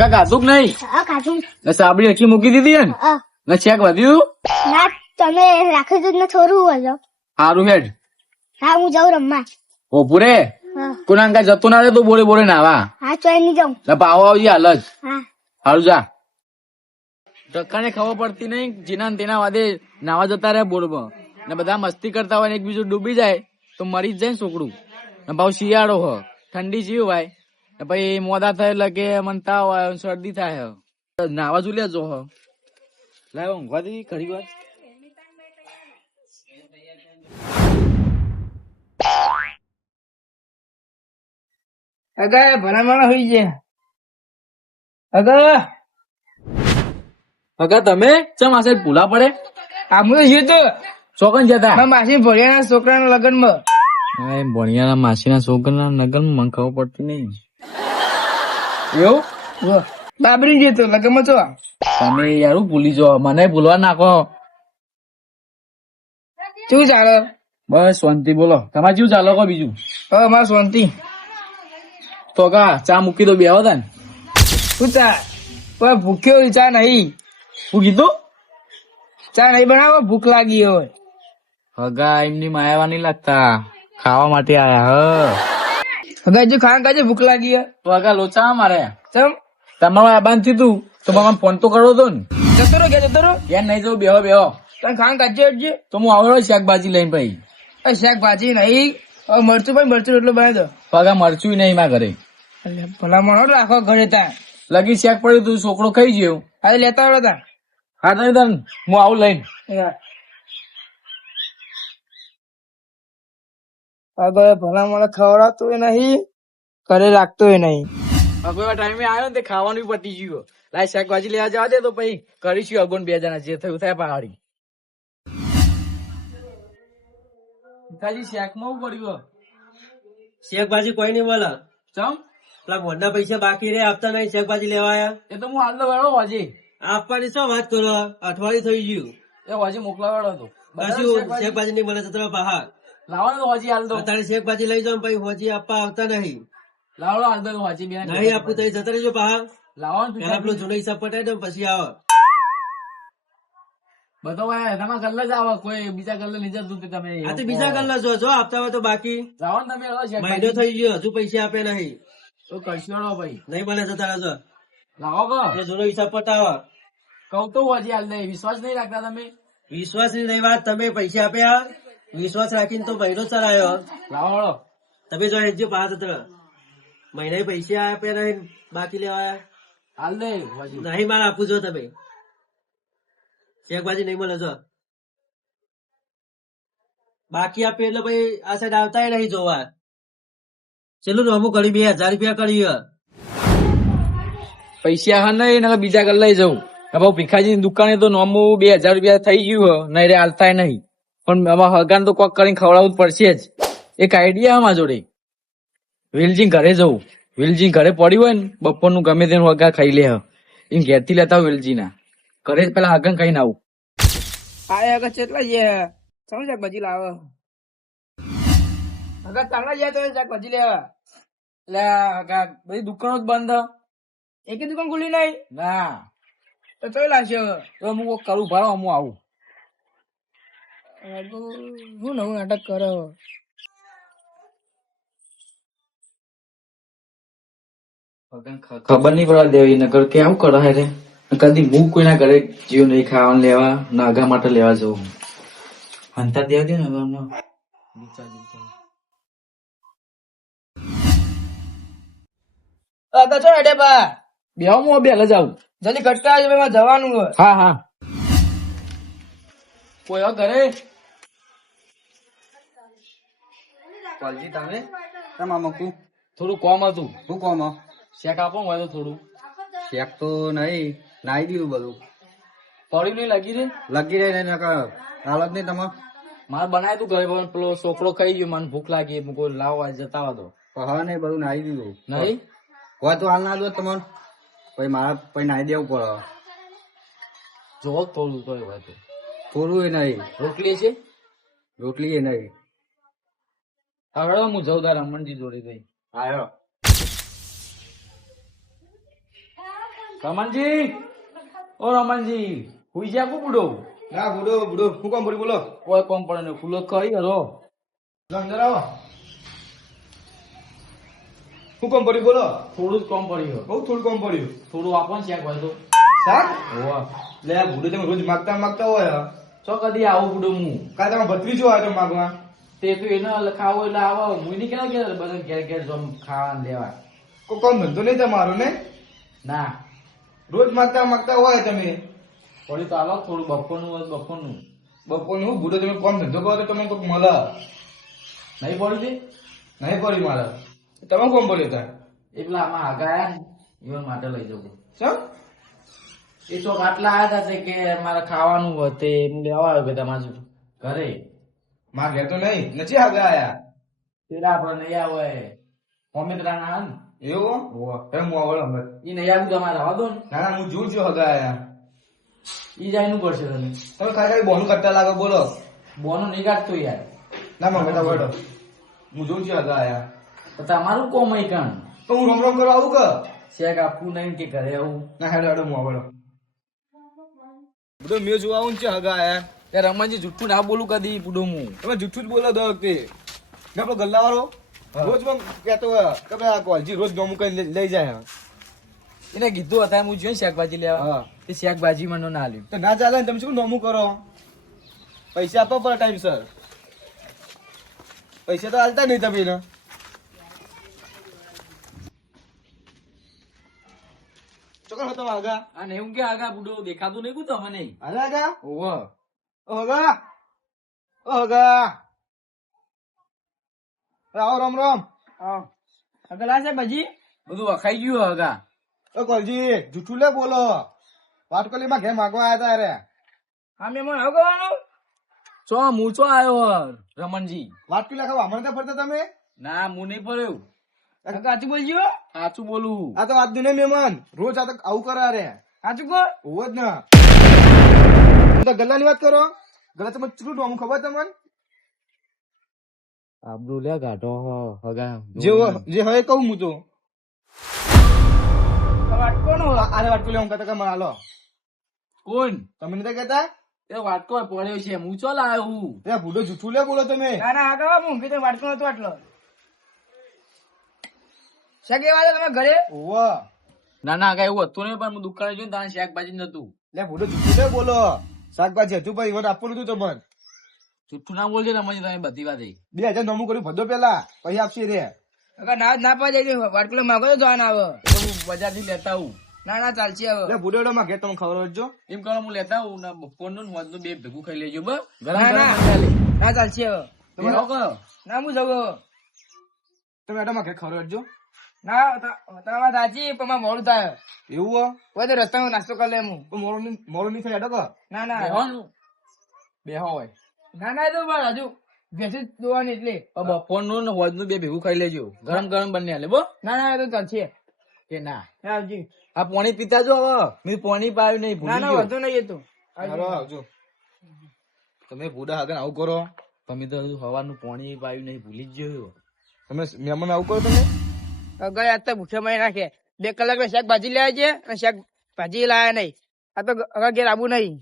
કાકા કાધું નહીં? હા સાબડી આખી મૂકી દીધી ને ને ચેક વધ્યું? ના તમે રાખી દૂધ ને થોડું હજો હારું હેડ. હા હું જાઉં રમવા. ઓપુરે હા. કોના અંકા જતો ના તો બોલે બોલે નાવા. હા ચોય નહીં જાઉં. પાવો આવજે હાલ જ. હા. જા. ધક્કાને ખબર પડતી નહીં જીના ને તેના વાદે નાવા જતા રહે બોરમાં ને બધા મસ્તી કરતા હોય ને એકબીજું ડૂબી જાય તો મરી જ જાય ને છોકરું ને ભાવ શિયાળો હો. ઠંડી જીવ ને પછી મોડા થાય એટલે કે મને તાવ આવ્યો શરદી થાય નાવા જુ લેજો હો લાવ ઊંઘવા દી ઘડી વાર. અગા ભલામણ હોઈ ગયા. અગા. અગા તમે? ચમ આસે ભૂલા પડે? આમ તો ગયો તો? ચોકન જતા મારા માસી ભણિયાના છોકરાના લગ્નમાં. એ ભણિયાના માસીના છોકરાના લગ્નમાં મને ખબર પડતી નહીં. એવું? બાબરી જે તો લગ્નમાં તો તમે યાર હું ભૂલી જો મને ભૂલવા નાખો. શું ચાલે? બસ શાંતિ બોલો. તમારે શું ચાલો? કો બીજું? હવે મારા શાંતિ. તો કા ચા મૂકી દો બેહો તા ને શું ચા? કોઈ ભૂખ્યો ચા નહીં. હું કીધું? ચા નહીં બનાવો ભૂખ લાગી હોય. હગા એમની માયાવા નહીં લાગતા. ખાવા માટે આયા હ. અગા જો ખાન કાજે ભૂખ લાગી તો હગા લોચા મારે. ચમ? તમારો આબાન થયું તો મારા ફોન તો કરો તો ને. જતો રહો ગયા જતો રહો યાર નહીં જવું બેહો બેહો. તને ખાન કાજે અડજે તો હું આવડો શાકભાજી લઈને ભાઈ. એ શાકભાજી નહીં. મરચું ભાઈ મરચું એટલું બનાવી દો. પગા મરચું નહીં મારા ઘરે. ભલા મણો રાખો ઘરે ત્યાં લગી શેક પડ્યું તું છોકરો ખાઈ ગયો. આજે લેતા આવડતા હા નહીં તને? હું આવું લઈને. આગળ ભલામણ ખવડાવતું નહીં ઘરે રાખતો નહીં. હવે ટાઈમે આવ્યો ને તે ખાવાનું પટી પતી ગયું. લાઈ શાકભાજી લેવા જવા દે તો પછી કરીશું અગોન બે જણા જે થયું થાય પહાડી. પિતાજી શાકમાં શું પડ્યું? શાકભાજી કોઈ નહીં બોલે ચમ? પેલા મોઢના પૈસા બાકી રે આપતા નહીં શાકભાજી લેવા આવ્યા એ તો હું હાલતો વેળો આપવાની શું વાત કરો? અઠવાડિયું થઈ ગયું. એ હજી મોકલા વેળો હતો શેકભાજી શાકભાજી નહીં મળે તો બહાર લાવવાનો હજી હાલ તો અત્યારે શાકભાજી લઈ જાઓ પછી હોજી આપવા આવતા નહીં. લાવડો હાલ તો હજી બે નહીં આપવું તો જતા રહેજો બહાર લાવવાનું પેલા પેલો જૂનો હિસાબ પટાઈ દો પછી આવો. બધો તમારા જ આવો. કોઈ બીજા કલર નહીં જતું તમે આ તો બીજા કલર જો જો આપતા હોય તો બાકી. લાવો તમે મહિનો થઈ ગયો હજુ પૈસા આપે નહીં. તો કરશું હેડો ભાઈ. નહીં બને જતા રહેજો. લાવો કો જૂનો હિસાબ પટાવો. કહું તો હજી હાલ નહીં વિશ્વાસ નહીં રાખતા તમે. વિશ્વાસની નહીં વાત તમે પૈસા આપ્યા. વિશ્વાસ રાખીને તો મહિનો ચલાયો. લાવો. તમે જો હેજો પાંચ હત્ર મહિને પૈસા આપ્યા નહીં બાકી લેવા હાલ નહીં નહીં મારે આપું છો તમે. શેકભાજી નહીં મળે જો. બાકી આપે એટલે ભાઈ આ સાઈડ આવતા નહીં જોવા. ચેલું અમુક કરી બે હજાર રૂપિયા કરી. પૈસા હા નહીં બીજા કર લઈ જવું હવે ભીખાજી દુકાને તો નોમું બે હજાર રૂપિયા થઈ ગયું હો. નહીં રે હાલતા નહીં. પણ આમાં હગાન તો કોક કરીને ખવડાવવું પડશે જ. એક આઈડિયા આમાં જોડે. વિલજી ઘરે જવું. વિલજી ઘરે પડ્યું હોય ને, બપોરનું ગમે તેનું હગા ખાઈ લે એમ ઘેરથી લેતા વિલજીના. ઘરે જ પેલા હગન ખાઈને આવું. આ ચેટલા કેટલા ચાલો સમજ શાકભાજી લાવે. હગા ચાલવા જાય તો શાકભાજી લેવા. એટલે હગા બધી દુકાનો જ બંધ એકે દુકાન ખુલી નહીં? ના. તો ચોઈ લાવશે તો હું કરું ભાડો હું આવું. હું નવું નાટક કરો? ખબર નહીં પડવા દેવી નગર કે આવું કરાય રે? કદી હું કોઈના ઘરે જીવ નહીં ખાવાનું લેવા નાગા માટે લેવા જવું હંતા દેવા દે ને બા. હું બે જાઉં. જલ્દી કટકા જવાનું હા હા. કોઈ ઘરે? કોલજી તમે તમામ મૂકું થોડું કોમ હતું. શું કોમ શેક આપો હોય તો થોડું. શેક તો નહીં નાઈ દીધું બધું. પડ્યું નહીં લગી રે લગી રહી ને હાલત નહીં તમે મારે બનાય તું ઘરે પણ પેલો છોકરો ખાઈ ગયો મને ભૂખ લાગી હું કોઈ લાવો આજે જતા હતો. હા નહીં બધું નાઈ દીધું. નહીં? હોય તો હાલ ના દો તમને પછી મારા પછી નાઈ દેવું પડે જો થોડું તો હોય તો. થોડું એ નહીં. રોટલી છે? રોટલી એ નહીં. હવે હું જઉં તારા રમણજી જોડે ગઈ આવ્યો રમણજી? ઓ રમણજી હુઈ જા કુ બુડો? ના બુડો બુડો. હું કામ બોલી બોલો. કોઈ કોમ પડે ને ખુલ્લો કરી હરો અંદર આવો. હું કોમ પડી બોલો? થોડું જ કોમ પડ્યું બહુ થોડું કોમ પડ્યું. થોડું આપો ને ચેક હોય તો શાક? હોવા. લે બુડો તમે રોજ માગતા માગતા હોય ચો કદી આવું બુડો હું? કાલે તમે ભત્રીજો આવ્યો માગવા. તે તો એને લખાવો એટલે આવો. હું નહીં કેવા કે બધા ઘેર ઘેર જમ ખાવા લેવા. કોઈ કોમ ધંધો નહીં તમારો ને? ના. રોજ માગતા માગતા હોય તમે. થોડી તો આવો થોડું બપોરનું હોય બપોરનું. બપોરનું બુડો તમે કોમ ધંધો કરો તો તમને કોઈક મળે. નહીં પડી દે નહીં પડી મારે. તમે કોમ બોલ્યો હતા એટલે આમાં આગાયા ને ઈવન માટે લઈ જવું. શું? એ તો આટલા આવ્યા હતા તે કે મારે ખાવાનું હોય તે. એમ લેવા આવ્યો કે તમારે ઘરે. માર ઘેર તો નહીં નથી આગળ આયા. પેલા આપણે નહીં આવે અમિત ના? એવું? હોવા હવે અમે ઈ નહીં આવું તમારે આવવા દો ને. ના ના હું જોઉં છું હગા આયા. ઈ જાય નું પડશે તમે તમે ખાલી ખાલી બોનું કરતા લાગો બોલો. બોનો નહીં કાઢતો યાર. ના મમ્મી તો બોલો. હું જોઉં છું હગા આયા. તો તમારું કોમ અહીં કામ તો હું રોમ રોમ કરવા આવું કે? શેક આપવું નહીં કે ઘરે આવું? ના હેડો હેડો હું બધો મેં જોવા આવું છે હગા આયા. તે રમણજી જુઠ્ઠું ના બોલું કદી પૂડો હું. તમે જુઠ્ઠું જ બોલો દર વખતે ને આપણો ગલ્લા વાળો રોજ પણ કહેતો હોય કે ભાઈ આ કોલજી રોજ ગમું કઈ લઈ જાય એને કીધું હતા હું જોઈને શાકભાજી લેવા. એ શાકભાજી મને ના લ્યું તો ના ચાલે તમે શું નોમું કરો? પૈસા આપો પણ ટાઈમ સર પૈસા તો હાલતા નહીં તમે એને. ચોકર હતો આગા અને એવું કે આગા બુડો દેખાતું નહીં કુ તમને હાલે આગા? ઓહો. ઓ હગા ઓ હગા આવો રામ. રામ અગલા છે ભાજી બધું વખાઈ ગયું હગા ઓ કોલજી જૂઠું લે બોલો. વાટકોલી માં ઘેર માગવા આવ્યા તા રે. હા મેં મને આવવાનું ચો હું ચો આવ્યો રમણજી? વાટકોલી આખા વામણ ફરતા તમે? ના હું નહીં પડ્યો સાચું બોલજો. સાચું બોલું. આ તો આજ દિને મહેમાન રોજ આ તો આવું કરે રે સાચું કહો હોવ જ ના. તો ગલ્લાની વાત કરો. ગલ્લા તમે ચૂકું ડોમું ખબર તમને? આબરૂ લે ગાઢો હગા જે જે હવે કહું હું તો. આ- આને વાટકો લેવું કહેતા કે મને હાલો. કોણ? તમે નતા કહેતા? એ વાટકો પડ્યો છે હું ચો લાવ્યો હું? એ ભૂડો જૂઠું લે બોલો તમે. ના ના આગળ હું કીધું વાટકો નતો આટલો. શાક એવા તમે ઘરે? ઓવ. ના ના આગળ એવું હતું નહીં પણ હું દુકાને જોઈને તારે શાકભાજી નતું. લે ભૂડો જૂઠું લે બોલો. શાકભાજી હજુ ભાઈ વન આપવાનું હતું તમને. જુઠ્ઠું ના બોલજો ને તમે બધી વાત. બે હજાર નોમું કર્યું ભદ્દો પેલા પછી આપશે રે. ના ના પાડે વાટકલો માગો તો જવાન આવે. બજારથી લેતા આવું. ના ના ચાલશે હવે. ભૂડેડો માં ઘેર તમે ખબર હોજો એમ કરો હું લેતા આવું ને બપોરનું ને હોજનું બે ભેગું ખાઈ લેજો બસ. ના, ચાલશે હવે. તમે કરો. ના હું જવું તમે તમે એટામાં ઘેર ખબર જો. ના ત- તમારી પણ મારે મોડું થાય. એવું હો? હોય તો રસ્તામાં નાસ્તો કરી લે હું. તો મોડું મોડું નહીં થાય એડો ના ના. બેહો હોય. ના ના તો પણ હજુ ભેંસું દોવાની એટલે. પણ બપોરનું ને હોજનું બે ભેગું ખાઈ લેજો. ગરમ ગરમ બંને હાલે બો. ના ના તો ચાલશે. કે ના. આવજી. આ પાણી પીતા જો હવે. મેં પાણી પાયું નહીં ના ભૂલી ના વધુ નહીં તો આવજો. તમે ભૂડા આગળ આવું કરો. તમે તો હજુ હવાનું પાણી પાયું નહીં ભૂલી જ ગયો તમે મહેમાન આવું કરો તમે. ગયા તો ભૂખ્યા મારી નાખે. બે કલાક શાકભાજી લેવા છે અને શાકભાજી લાયા નહીં. આ તો ઘેર આવું નહીં.